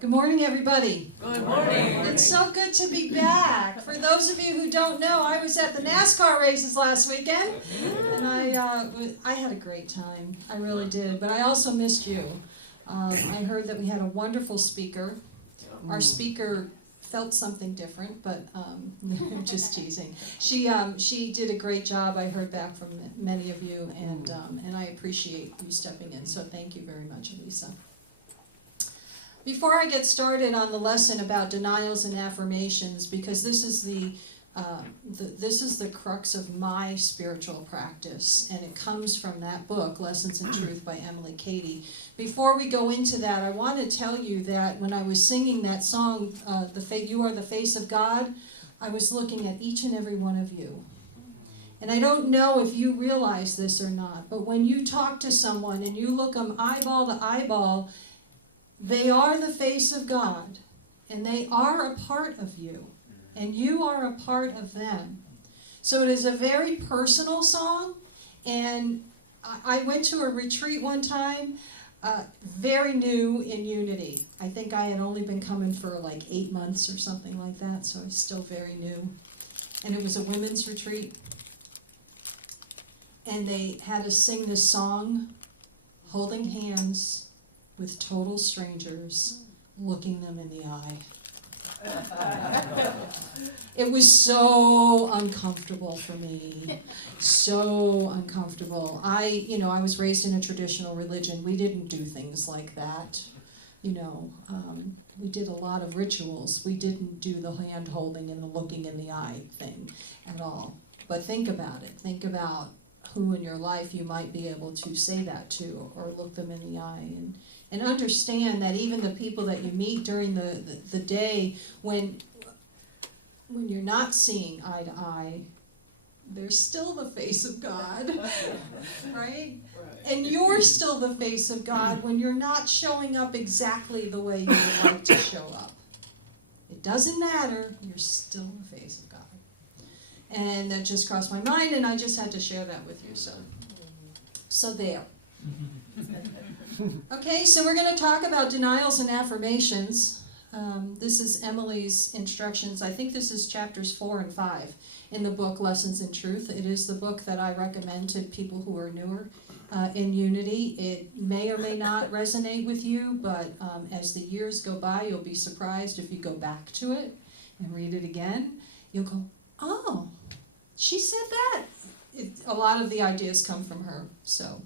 Good morning, everybody. Good morning. It's so good to be back. For those of you who don't know, I was at the NASCAR races last weekend, and I had a great time. I really did, but I also missed you. I heard that we had a wonderful speaker. Our speaker felt something different, but I'm just teasing. She did a great job. I heard back from many of you, and I appreciate you stepping in. So thank you very much, Elisa. Before I get started on the lesson about denials and affirmations, because this is the crux of my spiritual practice, and it comes from that book, Lessons in Truth by Emily Cady. Before we go into that, I want to tell you that when I was singing that song, You Are the Face of God, I was looking at each and every one of you. And I don't know if you realize this or not, but when you talk to someone and you look them eyeball to eyeball, they are the face of God, and they are a part of you, and you are a part of them. So it is a very personal song, and I went to a retreat one time, very new in Unity. I think I had only been coming for like 8 months or something like that, so I was still very new. And it was a women's retreat, and they had us sing this song, holding hands with total strangers, looking them in the eye. It was so uncomfortable for me, so uncomfortable. I was raised in a traditional religion. We didn't do things like that. We did a lot of rituals. We didn't do the hand holding and the looking in the eye thing at all. But think about it. Think about who in your life you might be able to say that to or look them in the eye, and understand that even the people that you meet during the day when you're not seeing eye to eye, they're still the face of God, right? And you're still the face of God when you're not showing up exactly the way you would like to show up. It doesn't matter, you're still the face of God. And that just crossed my mind, and I just had to share that with you. So there. Okay, so we're going to talk about denials and affirmations. This is Emily's instructions. I think this is chapters 4 and 5 in the book Lessons in Truth. It is the book that I recommend to people who are newer in Unity. It may or may not resonate with you, but as the years go by, you'll be surprised if you go back to it and read it again. You'll go, oh, she said that. A lot of the ideas come from her. So,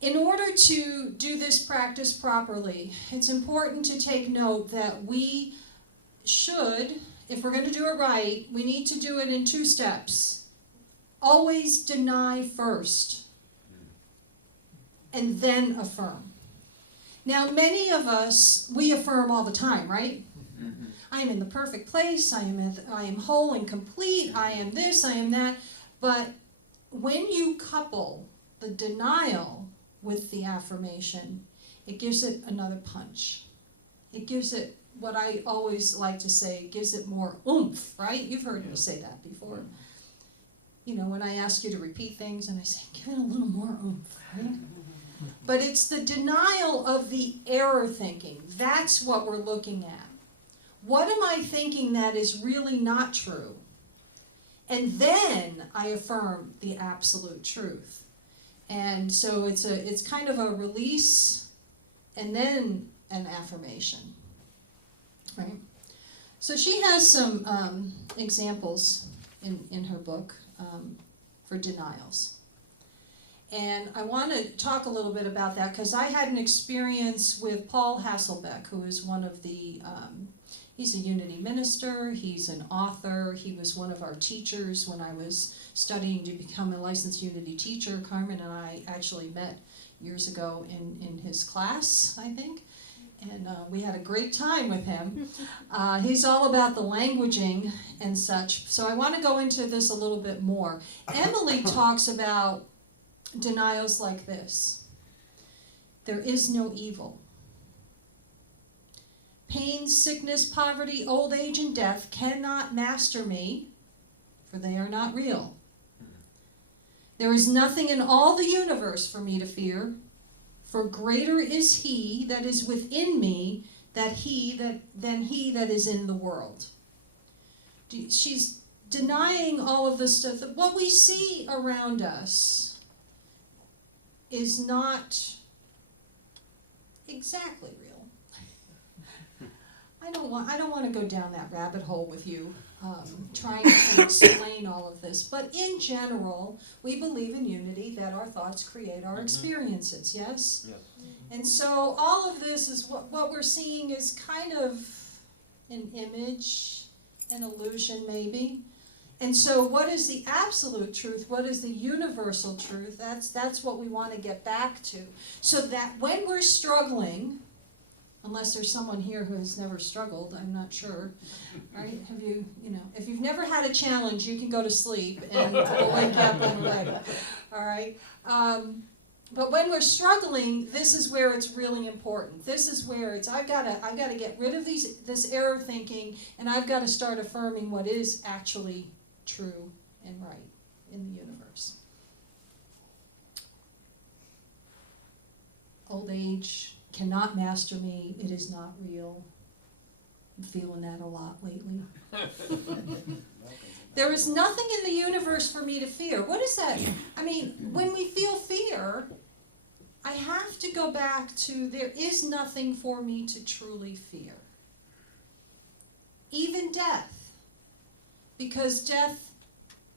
in order to do this practice properly, it's important to take note that we should, if we're going to do it right, we need to do it in 2 steps. Always deny first, and then affirm. Now, many of us, we affirm all the time, right? I am in the perfect place, I am whole and complete, I am this, I am that. But when you couple the denial with the affirmation, it gives it another punch. It gives it, what I always like to say, it gives it more oomph, right? You've heard me say that before. When I ask you to repeat things and I say, give it a little more oomph, right? But it's the denial of the error thinking. That's what we're looking at. What am I thinking that is really not true? And then I affirm the absolute truth. And so it's kind of a release and then an affirmation, right? So she has some examples in her book for denials. And I want to talk a little bit about that because I had an experience with Paul Hasselbeck, who is one of the he's a Unity minister, he's an author, he was one of our teachers when I was studying to become a licensed Unity teacher. Carmen and I actually met years ago in his class, I think, and we had a great time with him. He's all about the languaging and such, so I want to go into this a little bit more. Emily talks about denials like this. There is no evil. Pain, sickness, poverty, old age, and death cannot master me, for they are not real. There is nothing in all the universe for me to fear, For greater is he that is within me than he that is in the world. She's denying all of the stuff. That what we see around us is not exactly real. I don't want to go down that rabbit hole with you, trying to explain all of this. But in general, we believe in unity, that our thoughts create our experiences, yes? Yes. And so all of this is what we're seeing is kind of an image, an illusion maybe. And so what is the absolute truth? What is the universal truth? That's what we want to get back to. So that when we're struggling, unless there's someone here who has never struggled, I'm not sure, right? Have you, if you've never had a challenge, you can go to sleep and we'll wake you up on the way, all right? But when we're struggling, this is where it's really important. This is where it's, I've got to get rid of this error thinking, and I've got to start affirming what is actually true and right in the universe. Old age cannot master me. It is not real. I'm feeling that a lot lately. There is nothing in the universe for me to fear. What is that? I mean, when we feel fear, I have to go back to there is nothing for me to truly fear. Even death. Because death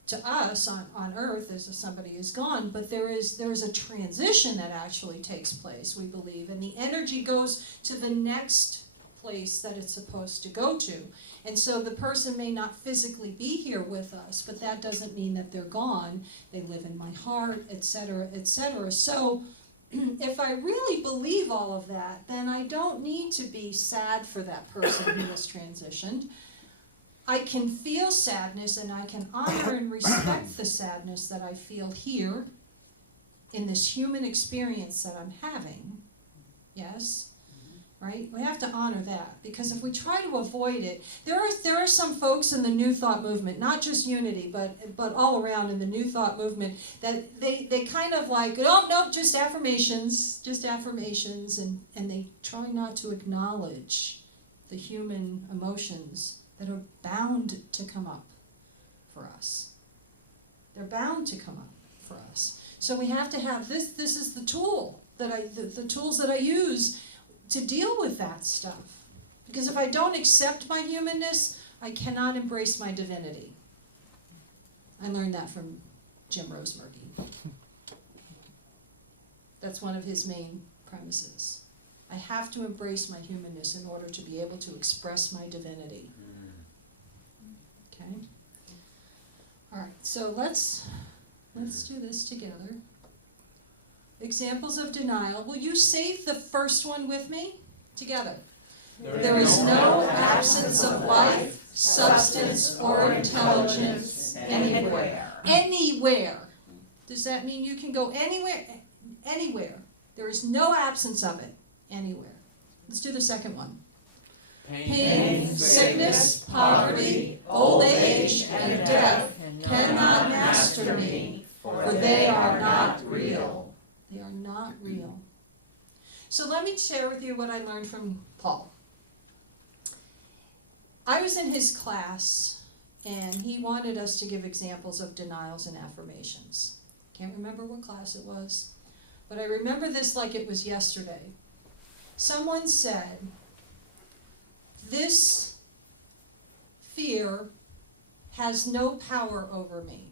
to us on earth is somebody is gone, but there is a transition that actually takes place, we believe, and the energy goes to the next place that it's supposed to go to. And so the person may not physically be here with us, but that doesn't mean that they're gone. They live in my heart, etc., etc. So if I really believe all of that, then I don't need to be sad for that person who has transitioned. I can feel sadness, and I can honor and respect the sadness that I feel here in this human experience that I'm having. Yes? Right? We have to honor that, because if we try to avoid it, there are some folks in the New Thought movement, not just Unity, but all around in the New Thought movement, that they kind of like, oh, no, just affirmations, and they try not to acknowledge the human emotions that are bound to come up for us. They're bound to come up for us. So we have to have this is the tool that the tools that I use to deal with that stuff. Because if I don't accept my humanness, I cannot embrace my divinity. I learned that from Jim Rosemurgy. That's one of his main premises. I have to embrace my humanness in order to be able to express my divinity. Okay? All right, so let's do this together. Examples of denial. Will you save the first one with me? Together. There is no absence of life, substance, or intelligence anywhere. Anywhere. Does that mean you can go anywhere? Anywhere. There is no absence of it. Anywhere. Let's do the second one. Pain, sickness, poverty, old age, and death cannot master me, for they are not real. They are not real. So let me share with you what I learned from Paul. I was in his class, and he wanted us to give examples of denials and affirmations. Can't remember what class it was, but I remember this like it was yesterday. Someone said, this fear has no power over me.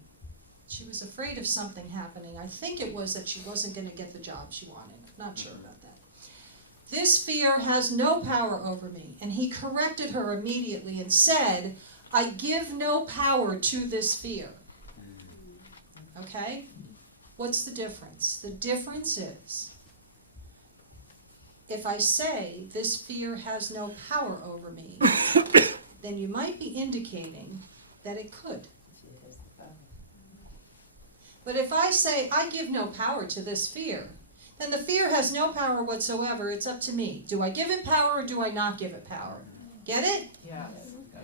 She was afraid of something happening. I think it was that she wasn't going to get the job she wanted. Not sure about that. This fear has no power over me. And he corrected her immediately and said, I give no power to this fear. Okay? What's the difference? The difference is, if I say this fear has no power over me, then you might be indicating that it could. But if I say I give no power to this fear, then the fear has no power whatsoever. It's up to me. Do I give it power or do I not give it power? Get it? Yes. Yeah.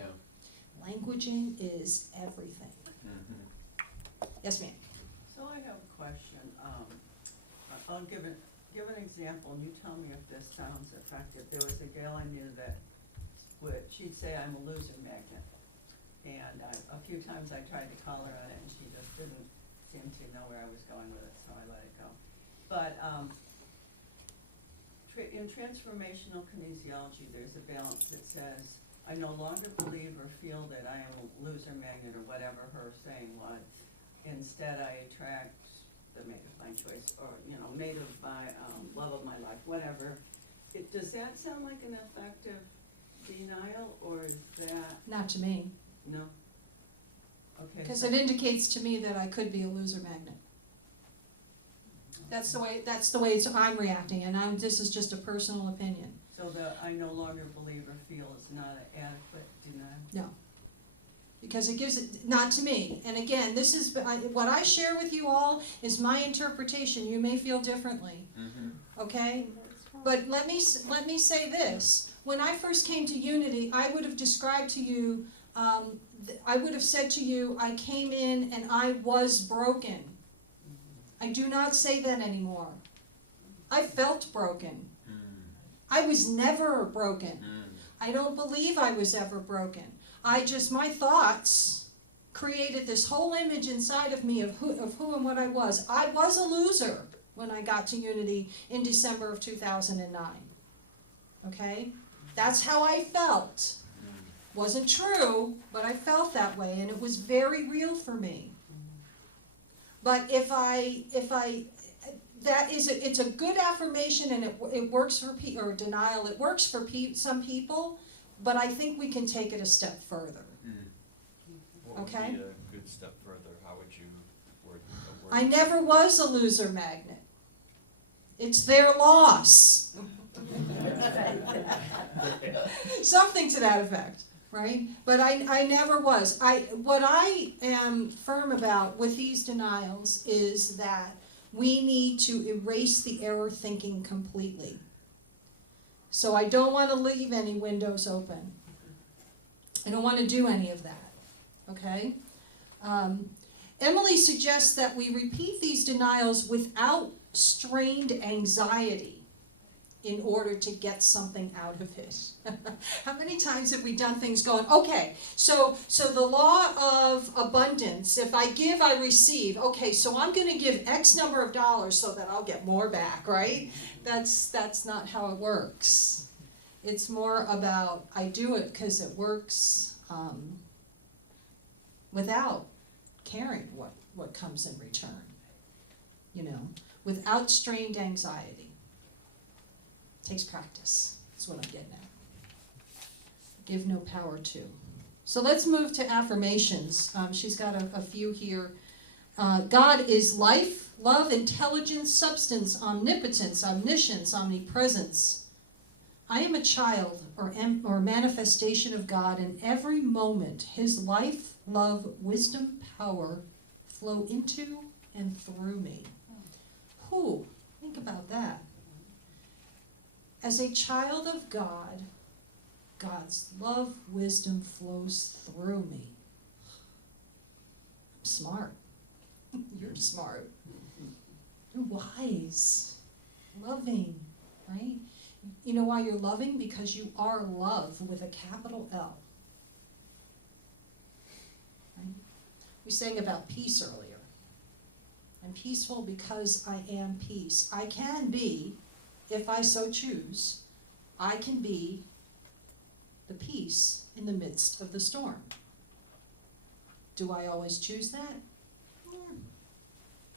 Languaging is everything. Yes, ma'am. So I have a question. I'll give it give an example, and you tell me if this sounds effective. There was a gal I knew that she'd say, I'm a loser magnet. And a few times I tried to call her on it, and she just didn't seem to know where I was going with it, so I let it go. But in transformational kinesiology, there's a balance that says, I no longer believe or feel that I am a loser magnet, or whatever her saying was. Instead, I attract the mate of my choice, or, mate of my, love of my life, whatever. Does that sound like an effective denial, or is that? Not to me. No? Okay. Because it indicates to me that I could be a loser magnet. That's the way I'm reacting, and this is just a personal opinion. So the I no longer believe or feel is not an adequate denial? No. Because it gives it, not to me. And again, this is, what I share with you all is my interpretation. You may feel differently. Okay? But let me say this. When I first came to Unity, I would have described to you, I would have said to you, I came in and I was broken. I do not say that anymore. I felt broken. I was never broken. I don't believe I was ever broken. My thoughts created this whole image inside of me of who and what I was. I was a loser when I got to Unity in December of 2009. Okay? That's how I felt. Wasn't true, but I felt that way, and it was very real for me. But it's a good affirmation, and it works for people, or denial, it works for some people, but I think we can take it a step further. What Okay? would be a good step further? How would you word a word? I never was a loser magnet. It's their loss. Something to that effect, right? But I never was. What I am firm about with these denials is that we need to erase the error thinking completely. So I don't want to leave any windows open. I don't want to do any of that, okay? Emily suggests that we repeat these denials without strained anxiety in order to get something out of it. How many times have we done things going, okay, so the law of abundance, if I give, I receive. Okay, so I'm going to give X number of dollars so that I'll get more back, right? That's not how it works. It's more about, I do it because it works without caring what comes in return, without strained anxiety. Takes practice. That's what I'm getting at. Give no power to. So let's move to affirmations. She's got a few here. God is life, love, intelligence, substance, omnipotence, omniscience, omnipresence. I am a child or manifestation of God, and every moment His life, love, wisdom, power flow into and through me. Whew, think about that. As a child of God, God's love, wisdom flows through me. I'm smart. You're smart. You're wise, loving, right? You know why you're loving? Because you are love with a capital L. Right? We sang about peace earlier. I'm peaceful because I am peace. I can be, if I so choose, I can be the peace in the midst of the storm. Do I always choose that?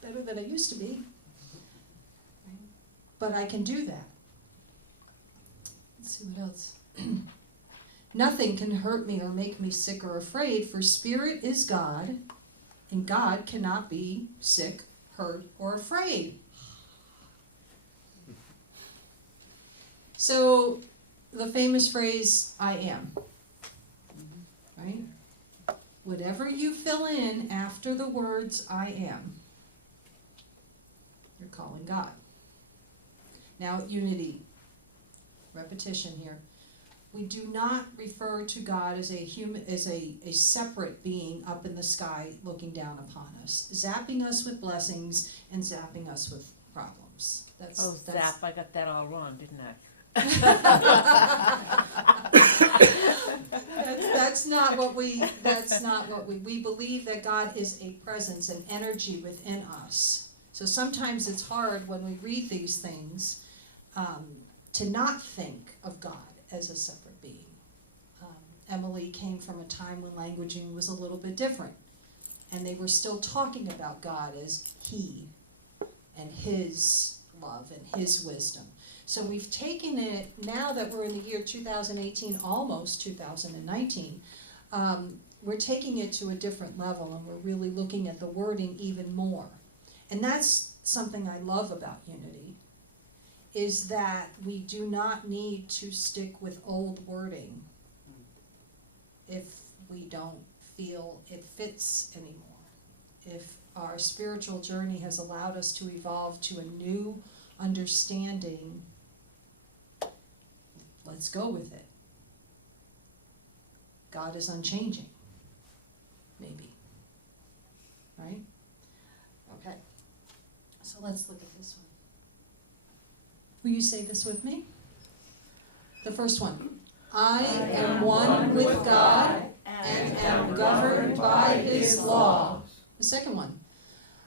Better than I used to be. Right? But I can do that. Let's see what else. Nothing can hurt me or make me sick or afraid, for spirit is God, and God cannot be sick, hurt, or afraid. So, the famous phrase, I am, right? Whatever you fill in after the words, I am, you're calling God. Now, Unity, repetition here. We do not refer to God as a separate being up in the sky looking down upon us, zapping us with blessings and zapping us with problems. Oh, zap, I got that all wrong, didn't I? That's not what we believe that God is a presence, an energy within us. So sometimes it's hard when we read these things to not think of God as a separate being. Emily came from a time when languaging was a little bit different, and they were still talking about God as He and His love and His wisdom. So we've taken it, now that we're in the year 2018, almost 2019, we're taking it to a different level, and we're really looking at the wording even more. And that's something I love about unity, is that we do not need to stick with old wording if we don't feel it fits anymore. If our spiritual journey has allowed us to evolve to a new understanding, let's go with it. God is unchanging, maybe. Right? Okay. So let's look at this one. Will you say this with me? The first one. I am one with God and am governed by His law. The second one.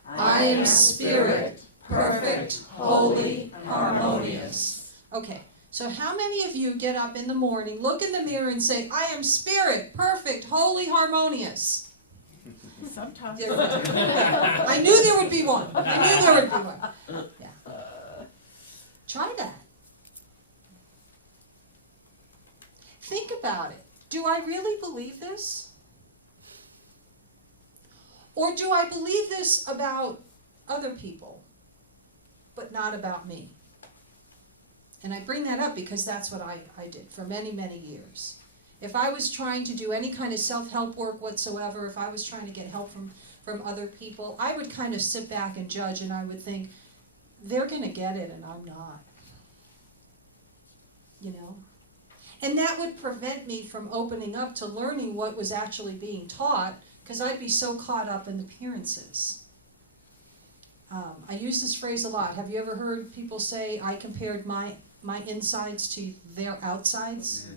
I am spirit, perfect, holy, harmonious. Okay, so how many of you get up in the morning, look in the mirror and say, I am spirit, perfect, holy, harmonious? Sometimes. I knew there would be one. Yeah. Try that. Think about it. Do I really believe this? Or do I believe this about other people, but not about me? And I bring that up because that's what I did for many, many years. If I was trying to do any kind of self-help work whatsoever, if I was trying to get help from other people, I would kind of sit back and judge, and I would think, they're going to get it and I'm not. You know? And that would prevent me from opening up to learning what was actually being taught, because I'd be so caught up in appearances. I use this phrase a lot. Have you ever heard people say, I compared my insides to their outsides?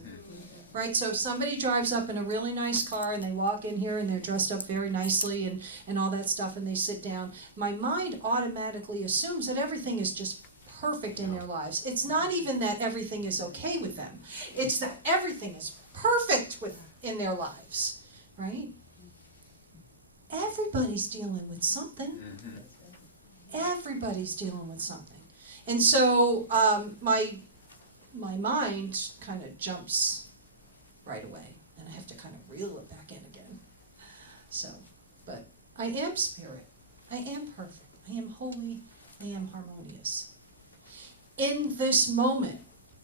Right? So if somebody drives up in a really nice car and they walk in here and they're dressed up very nicely and all that stuff, and they sit down, my mind automatically assumes that everything is just perfect in their lives. It's not even that everything is okay with them. It's that everything is perfect in their lives, right? Everybody's dealing with something. Everybody's dealing with something. And so my mind kind of jumps right away, and I have to kind of reel it back in again. So, but I am spirit. I am perfect. I am holy. I am harmonious. In this moment,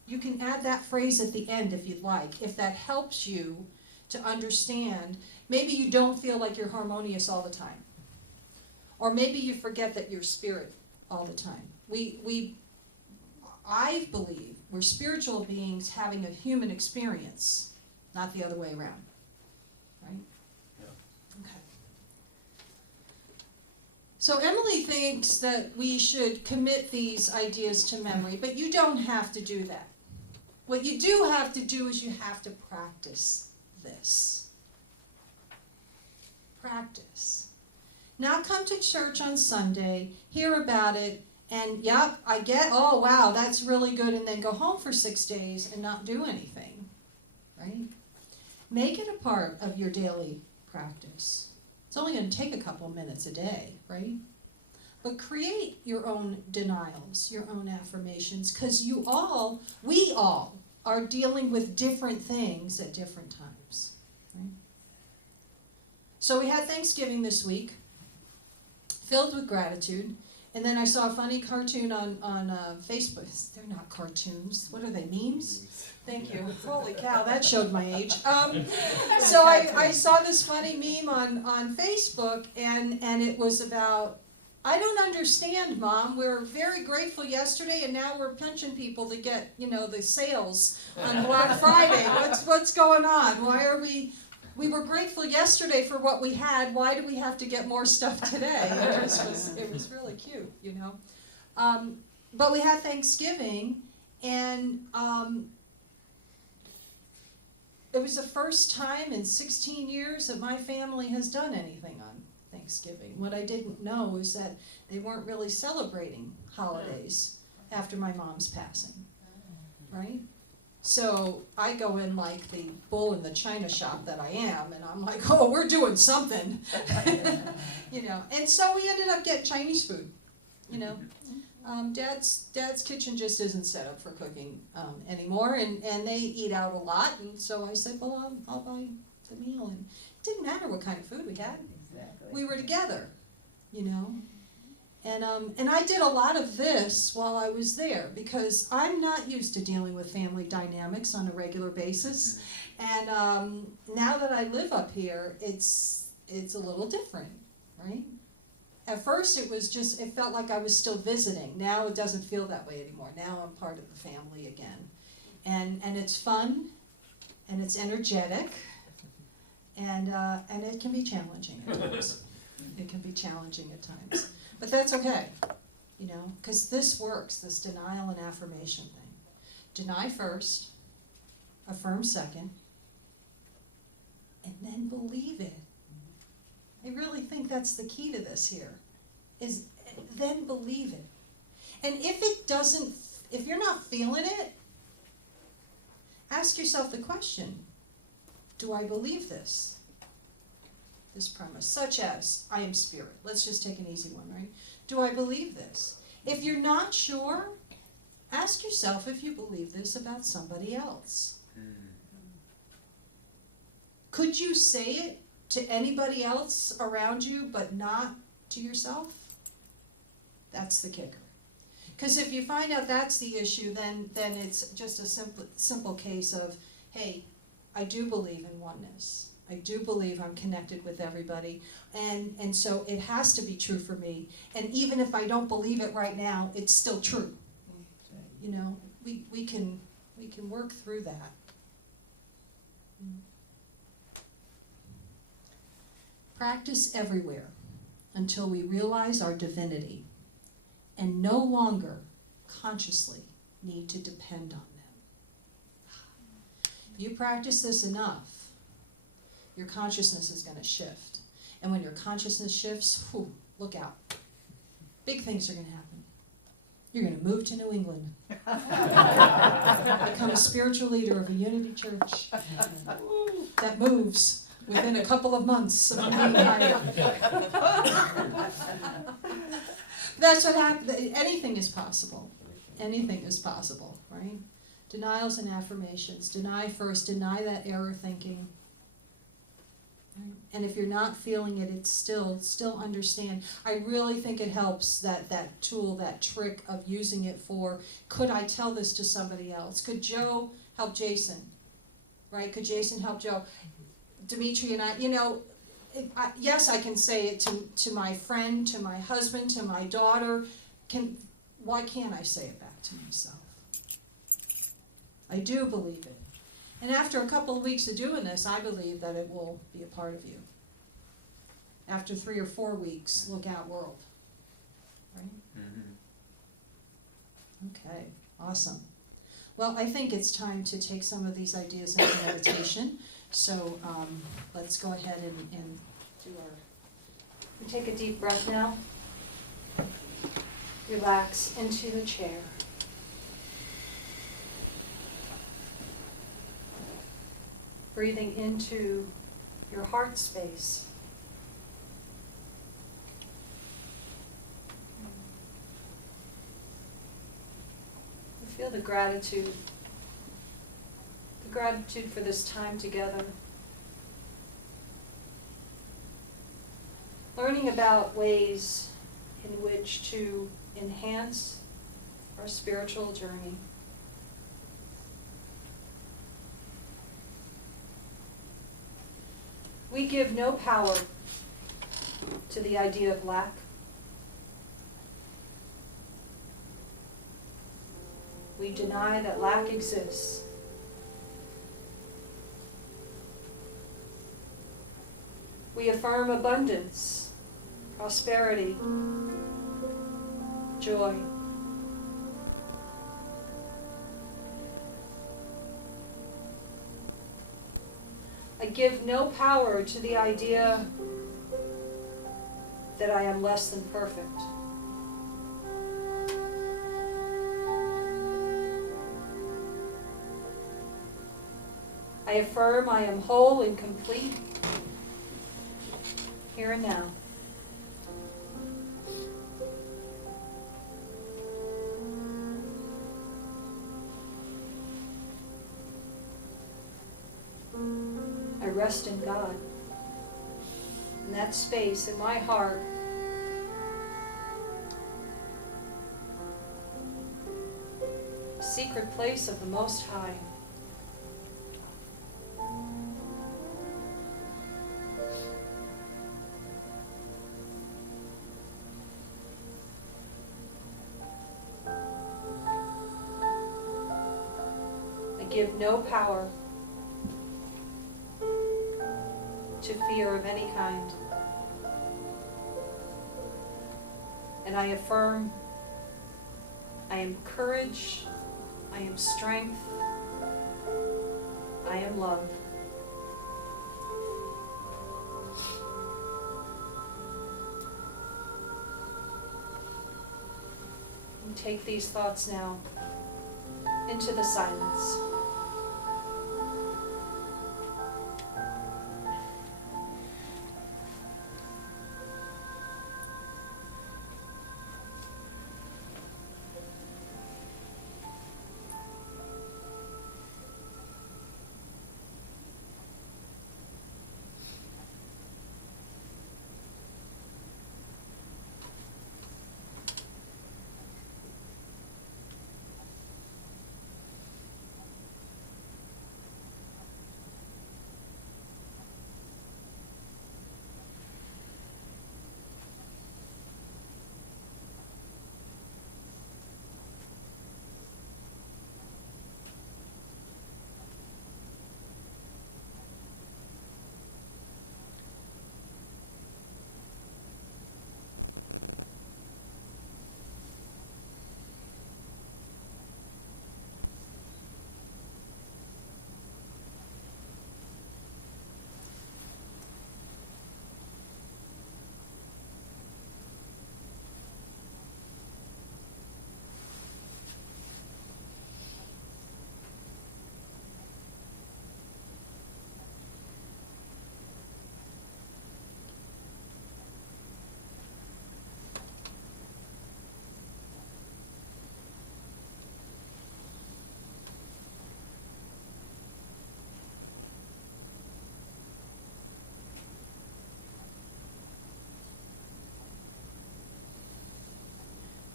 you can add that phrase at the end if you'd like, if that helps you to understand. Maybe you don't feel like you're harmonious all the time. Or maybe you forget that you're spirit all the time. I believe we're spiritual beings having a human experience, not the other way around. Right? Yeah. Okay. So Emily thinks that we should commit these ideas to memory, but you don't have to do that. What you do have to do is you have to practice this. Practice. Not come to church on Sunday, hear about it, and yep, I get, oh wow, that's really good, and then go home for 6 days and not do anything, right? Make it a part of your daily practice. It's only going to take a couple minutes a day, right? But create your own denials, your own affirmations, because we all are dealing with different things at different times, right? So we had Thanksgiving this week, filled with gratitude. And then I saw a funny cartoon on Facebook. They're not cartoons. What are they, memes? Thank you. Holy cow, that showed my age. So I saw this funny meme on Facebook, and it was about, I don't understand, Mom. We're very grateful yesterday, and now we're punching people to get, the sales on Black Friday. What's going on? Why are we were grateful yesterday for what we had. Why do we have to get more stuff today? It was really cute, But we had Thanksgiving, and it was the first time in 16 years that my family has done anything on Thanksgiving. What I didn't know is that they weren't really celebrating holidays after my mom's passing, right? So I go in like the bull in the china shop that I am, and I'm like, oh, we're doing something, you know. And so we ended up getting Chinese food, you know. Dad's kitchen just isn't set up for cooking anymore, and they eat out a lot, and so I said, well, I'll buy the meal, and it didn't matter what kind of food we had. Exactly. We were together, you know. And I did a lot of this while I was there, because I'm not used to dealing with family dynamics on a regular basis, and now that I live up here, it's a little different, right? At first, it felt like I was still visiting. Now it doesn't feel that way anymore. Now I'm part of the family again. And it's fun, and it's energetic, and it can be challenging at times. It can be challenging at times. But that's okay, you know, because this works, this denial and affirmation thing. Deny first, affirm second, and then believe it. I really think that's the key to this here, is then believe it. And if you're not feeling it, ask yourself the question, do I believe this? This premise, such as, I am spirit. Let's just take an easy one, right? Do I believe this? If you're not sure, ask yourself if you believe this about somebody else. Could you say it to anybody else around you but not to yourself? That's the kicker. Because if you find out that's the issue, then it's just a simple case of, hey, I do believe in oneness. I do believe I'm connected with everybody, and so it has to be true for me. And even if I don't believe it right now, it's still true. You know, we can work through that. Practice everywhere until we realize our divinity and no longer consciously need to depend on them. If you practice this enough, your consciousness is going to shift. And when your consciousness shifts, whew, look out. Big things are going to happen. You're going to move to New England. Become a spiritual leader of a Unity church that moves within a couple of months of being hired. That's what happens. Anything is possible. Anything is possible, right? Denials and affirmations. Deny first. Deny that error thinking. And if you're not feeling it, it's still understand. I really think it helps that tool, that trick of using it for, could I tell this to somebody else? Could Joe help Jason? Right? Could Jason help Joe? Dimitri and I, you know, yes, I can say it to my friend, to my husband, to my daughter. Why can't I say it back to myself? I do believe it. And after a couple of weeks of doing this, I believe that it will be a part of you. After 3 or 4 weeks, look out world. Right? Okay, awesome. Well, I think it's time to take some of these ideas into meditation. So let's go ahead and do we take a deep breath now. Relax into the chair. Breathing into your heart space. Feel the gratitude for this time together. Learning about ways in which to enhance our spiritual journey. We give no power to the idea of lack. We deny that lack exists. We affirm abundance, prosperity, joy, I give no power to the idea that I am less than perfect. I affirm I am whole and complete here and now. I rest in God. In that space in my heart, a secret place of the Most High. I give no power to fear of any kind. And I affirm I am courage, I am strength, I am love. And take these thoughts now into the silence.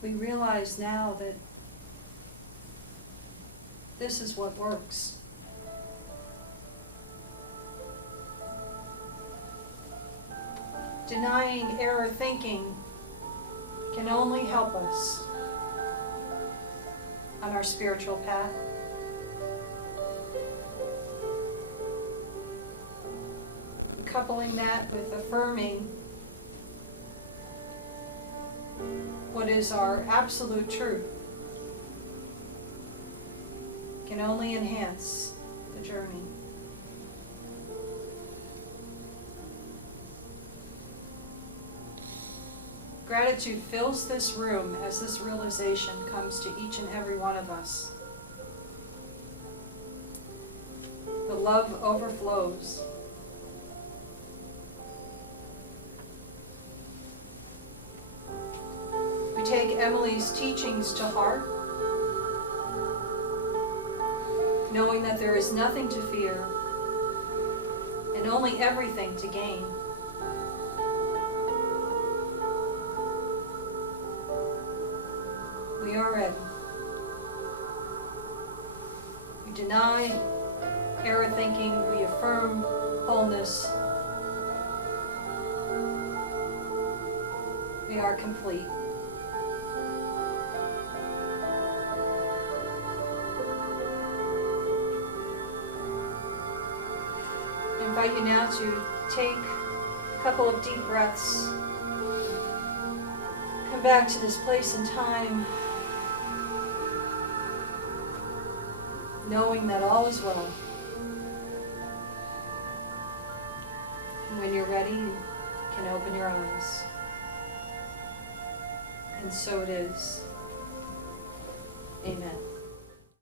We realize now that this is what works. Denying error thinking can only help us on our spiritual path. And coupling that with affirming what is our absolute truth can only enhance the journey. Gratitude fills this room as this realization comes to each and every one of us. The love overflows. We take Emily's teachings to heart, knowing that there is nothing to fear and only everything to gain. We are ready. We deny error thinking, we affirm wholeness. We are complete. I invite you now to take a couple of deep breaths. Come back to this place and time, knowing that all is well. when you're ready, you can open your eyes. And so it is. Amen.